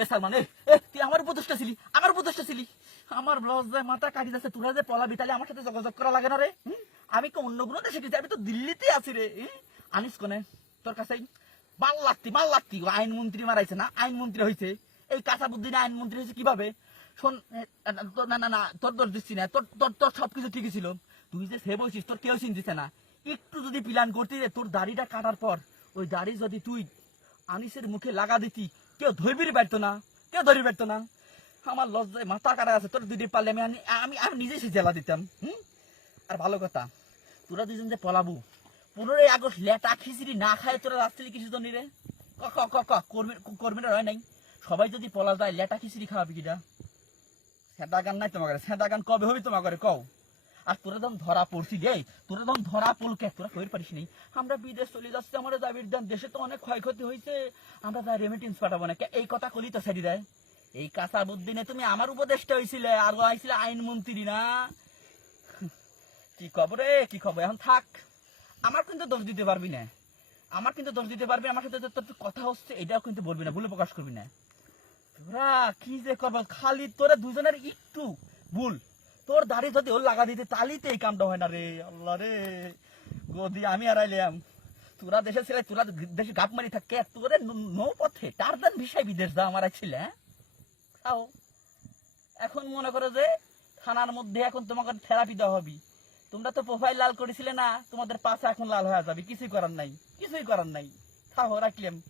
এ এ উপদেষ্টা ছিলি উপদেষ্টা ছিলি। মাথা কাটি যে না আমি কি অন্য দেশে আমি তো দিল্লিতে আছি রে আনিস তোর কাছে মাল লাগতি মাল লাগতি আইনমন্ত্রী মারাইছে না? আইনমন্ত্রী হয়েছে এই কাসাবুদ্দিন আইনমন্ত্রী হয়েছে কীভাবে? শোন না না না দিচ্ছি না। না। একটু যদি প্ল্যান করতি তোর দাড়িটা কাটার পর, ওই দাড়ি যদি তুই আনিসের মুখে লাগা দিতি কেউ ধরবির পারতো না, কেউ ধরি পারতো না। আমার লজ্জায় মাথা কাটা আছে, তোর দিদি পারলে আমি আমি আমি নিজে সে জেলা দিতাম, হুম? আর ভালো কথা, তোরা দুজন যে পলাবু, পনেরোই আগস্ট লেটা খিচড়ি না খায় তোরা রাস্তায় কিছু জন্য রে? ক ক ক কর্মী কর্মীরা হয় নাই। সবাই যদি পলা যায় লেটা খিচড়ি খাওয়াবি কিটা সেটা গান নাই তোমার সেটা গান কবে হবি ঘরে কও? আর তোরা যখন ধরা পড়ছি গে তোরা যখন ধরা পড়কে তোরা কই পারিস নি। আমরা বিদেশ চলে যাচ্ছি, আমাদের দাবির দাম দেশে তো অনেক ক্ষয়ক্ষতি হয়েছে। আমরা যা রেমিটেন্স পাঠাবো না। এই কথা কলি তো সারি দেয়। এই কাঁচা বুদ্দিনে তুমি আমার উপদেশটা হয়েছিলে আর আইছিলে আইনমন্ত্রী না। কি খবর রে, কি খবর? এখন থাক। আমার কিন্তু দোষ দিতে পারবি না। আমার কিন্তু দোষ দিতে পারবি আমার সাথে তোর কথা হচ্ছে, এটাও কিন্তু বলবি না ভুলে প্রকাশ করবি না। তোরা কি যে করব, খালি তোরা দুজনের একটু ভুল। তোর দাড়ি যদি ওর লাগা দিতে তালিতে এই কামটা হয় না রে। আল্লাহ রে। গদি, আমি আইলাম। তোরা দেশে ছেলে, তোরা দেশে গাপ মারি থাকে। তোরে ন- নৌপথে টারদান বিষয় বিদেশ যা আমার ছিল খাও এখন মনে করো যে, থানার মধ্যে এখন তোমাকে থেরাপি দেওয়া হবে। তোমরা তো প্রোফাইল লাল করেছিলে না, তোমাদের পাশে এখন লাল হয়ে যাবে। কিছুই করার নাই, কিছুই করার নাই। খাও রাখলাম।